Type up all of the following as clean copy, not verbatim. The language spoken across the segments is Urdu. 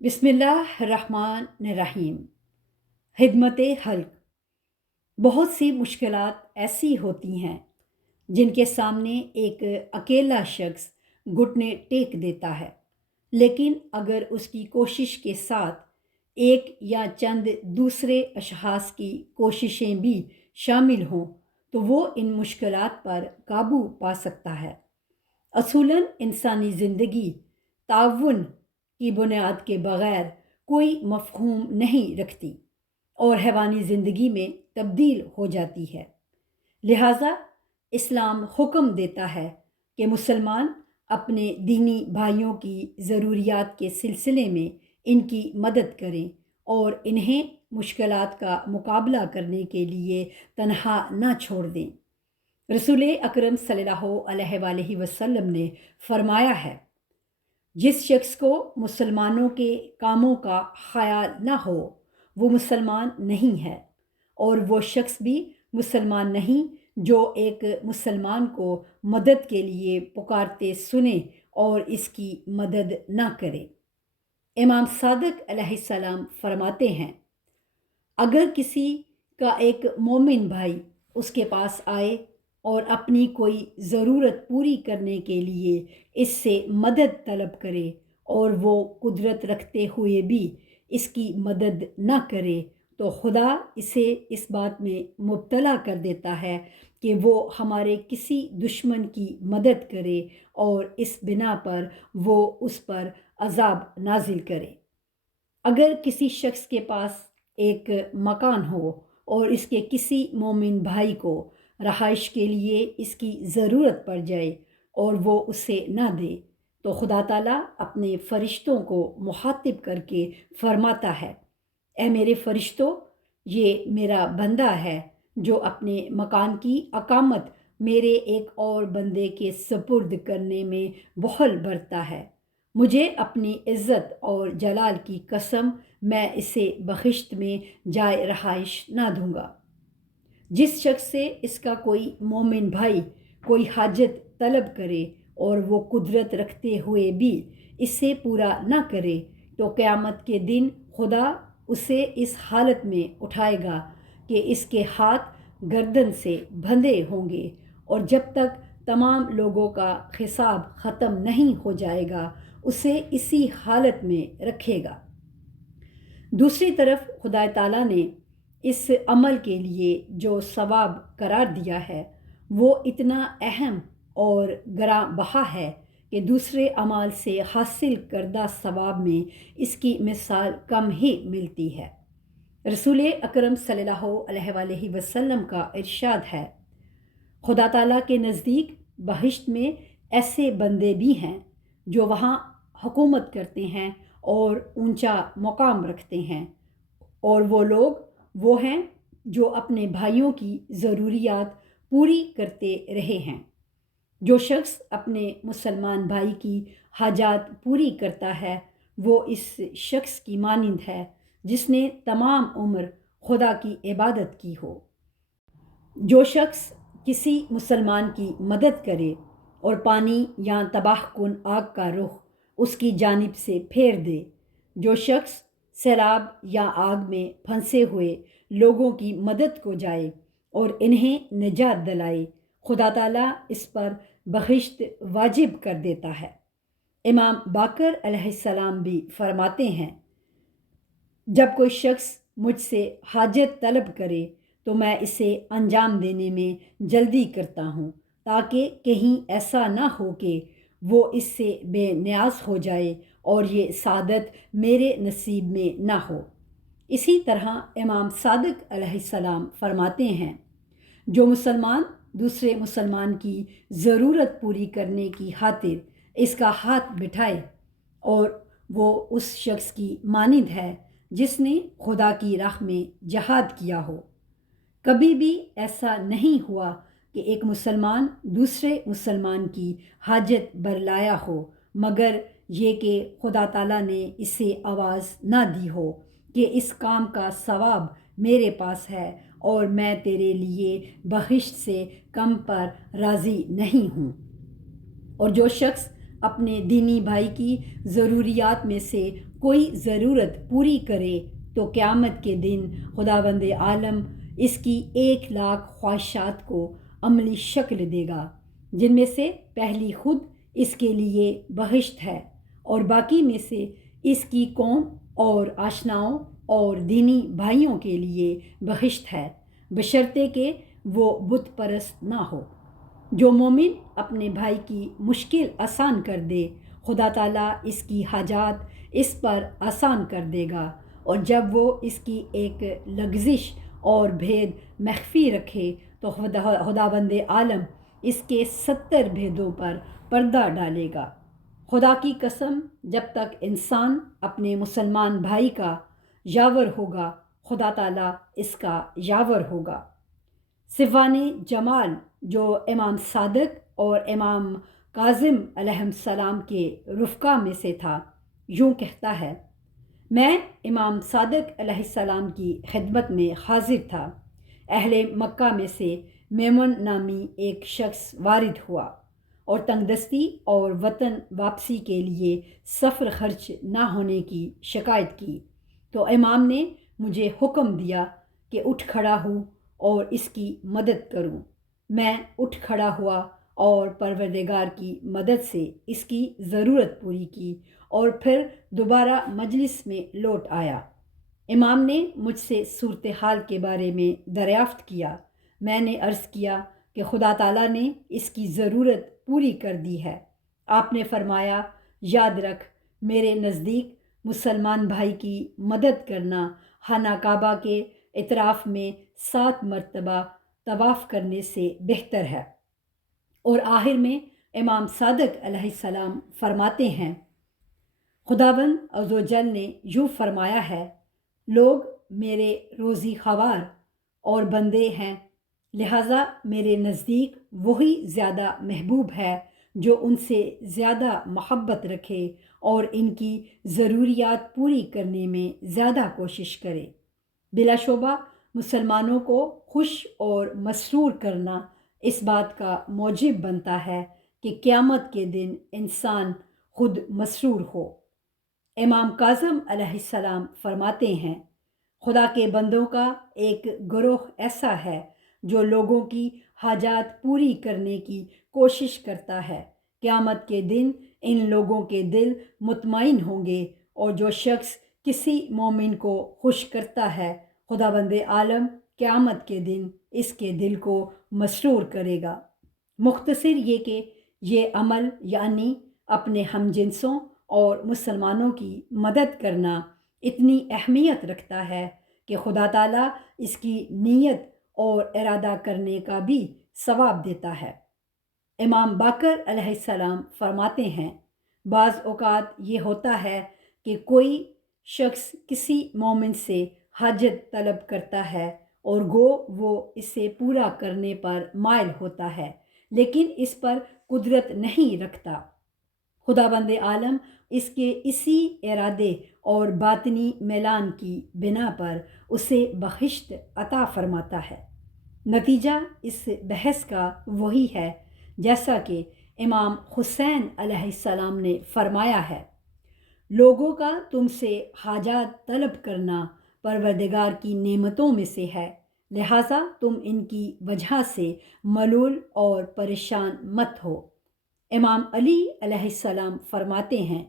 بسم اللہ الرحمن الرحیم۔ خدمت خلق۔ بہت سی مشکلات ایسی ہوتی ہیں جن کے سامنے ایک اکیلا شخص گھٹنے ٹیک دیتا ہے، لیکن اگر اس کی کوشش کے ساتھ ایک یا چند دوسرے اشخاص کی کوششیں بھی شامل ہوں تو وہ ان مشکلات پر قابو پا سکتا ہے۔ اصولاً انسانی زندگی تعاون کی بنیاد کے بغیر کوئی مفہوم نہیں رکھتی اور حیوانی زندگی میں تبدیل ہو جاتی ہے۔ لہٰذا اسلام حکم دیتا ہے کہ مسلمان اپنے دینی بھائیوں کی ضروریات کے سلسلے میں ان کی مدد کریں اور انہیں مشکلات کا مقابلہ کرنے کے لیے تنہا نہ چھوڑ دیں۔ رسول اکرم صلی اللہ علیہ وآلہ وسلم نے فرمایا ہے، جس شخص کو مسلمانوں کے کاموں کا خیال نہ ہو وہ مسلمان نہیں ہے، اور وہ شخص بھی مسلمان نہیں جو ایک مسلمان کو مدد کے لیے پکارتے سنے اور اس کی مدد نہ کرے۔ امام صادق علیہ السلام فرماتے ہیں، اگر کسی کا ایک مومن بھائی اس کے پاس آئے اور اپنی کوئی ضرورت پوری کرنے کے لیے اس سے مدد طلب کرے اور وہ قدرت رکھتے ہوئے بھی اس کی مدد نہ کرے تو خدا اسے اس بات میں مبتلا کر دیتا ہے کہ وہ ہمارے کسی دشمن کی مدد کرے اور اس بنا پر وہ اس پر عذاب نازل کرے۔ اگر کسی شخص کے پاس ایک مکان ہو اور اس کے کسی مومن بھائی کو رہائش کے لیے اس کی ضرورت پڑ جائے اور وہ اسے نہ دے تو خدا تعالیٰ اپنے فرشتوں کو مخاطب کر کے فرماتا ہے، اے میرے فرشتوں، یہ میرا بندہ ہے جو اپنے مکان کی اقامت میرے ایک اور بندے کے سپرد کرنے میں بخل برتا ہے۔ مجھے اپنی عزت اور جلال کی قسم، میں اسے بہشت میں جائے رہائش نہ دوں گا۔ جس شخص سے اس کا کوئی مومن بھائی کوئی حاجت طلب کرے اور وہ قدرت رکھتے ہوئے بھی اسے پورا نہ کرے تو قیامت کے دن خدا اسے اس حالت میں اٹھائے گا کہ اس کے ہاتھ گردن سے بندھے ہوں گے، اور جب تک تمام لوگوں کا حساب ختم نہیں ہو جائے گا اسے اسی حالت میں رکھے گا۔ دوسری طرف خدا تعالیٰ نے اس عمل کے لیے جو ثواب قرار دیا ہے وہ اتنا اہم اور گراں بہا ہے کہ دوسرے اعمال سے حاصل کردہ ثواب میں اس کی مثال کم ہی ملتی ہے۔ رسول اکرم صلی اللہ علیہ وآلہ وسلم کا ارشاد ہے، خدا تعالیٰ کے نزدیک بہشت میں ایسے بندے بھی ہیں جو وہاں حکومت کرتے ہیں اور اونچا مقام رکھتے ہیں، اور وہ لوگ وہ ہیں جو اپنے بھائیوں کی ضروریات پوری کرتے رہے ہیں۔ جو شخص اپنے مسلمان بھائی کی حاجات پوری کرتا ہے وہ اس شخص کی مانند ہے جس نے تمام عمر خدا کی عبادت کی ہو۔ جو شخص کسی مسلمان کی مدد کرے اور پانی یا تباہ کن آگ کا رخ اس کی جانب سے پھیر دے، جو شخص سیلاب یا آگ میں پھنسے ہوئے لوگوں کی مدد کو جائے اور انہیں نجات دلائے، خدا تعالیٰ اس پر بہشت واجب کر دیتا ہے۔ امام باقر علیہ السلام بھی فرماتے ہیں، جب کوئی شخص مجھ سے حاجت طلب کرے تو میں اسے انجام دینے میں جلدی کرتا ہوں، تاکہ کہیں ایسا نہ ہو کہ وہ اس سے بے نیاز ہو جائے اور یہ سعادت میرے نصیب میں نہ ہو۔ اسی طرح امام صادق علیہ السلام فرماتے ہیں، جو مسلمان دوسرے مسلمان کی ضرورت پوری کرنے کی خاطر اس کا ہاتھ بٹھائے اور وہ اس شخص کی مانند ہے جس نے خدا کی راہ میں جہاد کیا ہو۔ کبھی بھی ایسا نہیں ہوا کہ ایک مسلمان دوسرے مسلمان کی حاجت برلایا ہو مگر یہ کہ خدا تعالیٰ نے اسے آواز نہ دی ہو کہ اس کام کا ثواب میرے پاس ہے اور میں تیرے لیے بہشت سے کم پر راضی نہیں ہوں۔ اور جو شخص اپنے دینی بھائی کی ضروریات میں سے کوئی ضرورت پوری کرے تو قیامت کے دن خداوند عالم اس کی 1,00,000 خواہشات کو عملی شکل دے گا، جن میں سے پہلی خود اس کے لیے بہشت ہے اور باقی میں سے اس کی قوم اور آشناؤں اور دینی بھائیوں کے لیے بہشت ہے، بشرطے کہ وہ بت پرست نہ ہو۔ جو مومن اپنے بھائی کی مشکل آسان کر دے، خدا تعالیٰ اس کی حاجات اس پر آسان کر دے گا، اور جب وہ اس کی ایک لغزش اور بھید مخفی رکھے تو خداوند عالم اس کے 70 بھیدوں پر پردہ ڈالے گا۔ خدا کی قسم، جب تک انسان اپنے مسلمان بھائی کا یاور ہوگا، خدا تعالیٰ اس کا یاور ہوگا۔ صفوان جمال جو امام صادق اور امام کاظم علیہ السلام کے رفقا میں سے تھا، یوں کہتا ہے: میں امام صادق علیہ السلام کی خدمت میں حاضر تھا۔ اہل مکہ میں سے میمن نامی ایک شخص وارد ہوا اور تنگ دستی اور وطن واپسی کے لیے سفر خرچ نہ ہونے کی شکایت کی، تو امام نے مجھے حکم دیا کہ اٹھ کھڑا ہوں اور اس کی مدد کروں۔ میں اٹھ کھڑا ہوا اور پروردگار کی مدد سے اس کی ضرورت پوری کی اور پھر دوبارہ مجلس میں لوٹ آیا۔ امام نے مجھ سے صورتحال کے بارے میں دریافت کیا۔ میں نے عرض کیا کہ خدا تعالیٰ نے اس کی ضرورت پوری کر دی ہے۔ آپ نے فرمایا: یاد رکھ، میرے نزدیک مسلمان بھائی کی مدد کرنا خانہ کعبہ کے اطراف میں 7 مرتبہ طواف کرنے سے بہتر ہے۔ اور آخر میں امام صادق علیہ السلام فرماتے ہیں: خداوند عزوجل نے یوں فرمایا ہے، لوگ میرے روزی خوار اور بندے ہیں، لہٰذا میرے نزدیک وہی زیادہ محبوب ہے جو ان سے زیادہ محبت رکھے اور ان کی ضروریات پوری کرنے میں زیادہ کوشش کرے۔ بلا شبہ مسلمانوں کو خوش اور مسرور کرنا اس بات کا موجب بنتا ہے کہ قیامت کے دن انسان خود مسرور ہو۔ امام کاظم علیہ السلام فرماتے ہیں: خدا کے بندوں کا ایک گروہ ایسا ہے جو لوگوں کی حاجات پوری کرنے کی کوشش کرتا ہے، قیامت کے دن ان لوگوں کے دل مطمئن ہوں گے، اور جو شخص کسی مومن کو خوش کرتا ہے، خداوند عالم قیامت کے دن اس کے دل کو مسرور کرے گا۔ مختصر یہ کہ یہ عمل یعنی اپنے ہم جنسوں اور مسلمانوں کی مدد کرنا اتنی اہمیت رکھتا ہے کہ خدا تعالیٰ اس کی نیت اور ارادہ کرنے کا بھی ثواب دیتا ہے۔ امام باقر علیہ السلام فرماتے ہیں: بعض اوقات یہ ہوتا ہے کہ کوئی شخص کسی مومن سے حاجت طلب کرتا ہے اور گو وہ اسے پورا کرنے پر مائل ہوتا ہے، لیکن اس پر قدرت نہیں رکھتا۔ خداوند عالم اس کے اسی ارادے اور باطنی میلان کی بنا پر اسے بخشت عطا فرماتا ہے۔ نتیجہ اس بحث کا وہی ہے جیسا کہ امام حسین علیہ السلام نے فرمایا ہے: لوگوں کا تم سے حاجات طلب کرنا پروردگار کی نعمتوں میں سے ہے، لہٰذا تم ان کی وجہ سے ملول اور پریشان مت ہو۔ امام علی علیہ السلام فرماتے ہیں: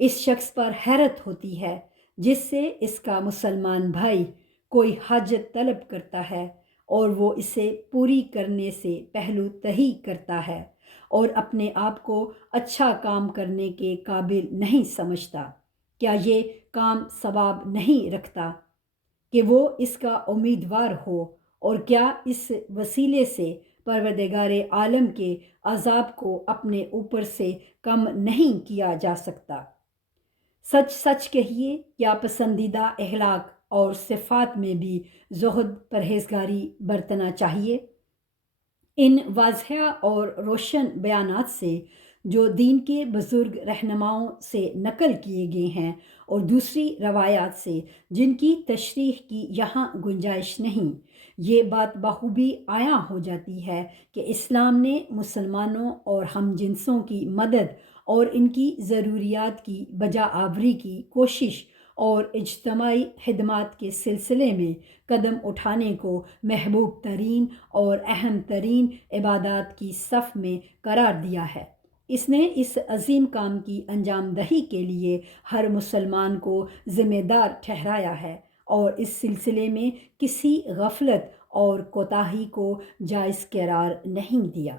اس شخص پر حیرت ہوتی ہے جس سے اس کا مسلمان بھائی کوئی حاجت طلب کرتا ہے اور وہ اسے پوری کرنے سے پہلو تہی کرتا ہے اور اپنے آپ کو اچھا کام کرنے کے قابل نہیں سمجھتا۔ کیا یہ کام ثواب نہیں رکھتا کہ وہ اس کا امیدوار ہو، اور کیا اس وسیلے سے پروردگار عالم کے عذاب کو اپنے اوپر سے کم نہیں کیا جا سکتا؟ سچ سچ کہیے، کیا پسندیدہ اخلاق اور صفات میں بھی زہد پرہیزگاری برتنا چاہیے؟ ان واضح اور روشن بیانات سے جو دین کے بزرگ رہنماؤں سے نقل کیے گئے ہیں اور دوسری روایات سے جن کی تشریح کی یہاں گنجائش نہیں، یہ بات بخوبی عیاں ہو جاتی ہے کہ اسلام نے مسلمانوں اور ہم جنسوں کی مدد اور ان کی ضروریات کی بجا آوری کی کوشش اور اجتماعی خدمات کے سلسلے میں قدم اٹھانے کو محبوب ترین اور اہم ترین عبادات کی صف میں قرار دیا ہے۔ اس نے اس عظیم کام کی انجام دہی کے لیے ہر مسلمان کو ذمہ دار ٹھہرایا ہے اور اس سلسلے میں کسی غفلت اور کوتاہی کو جائز قرار نہیں دیا۔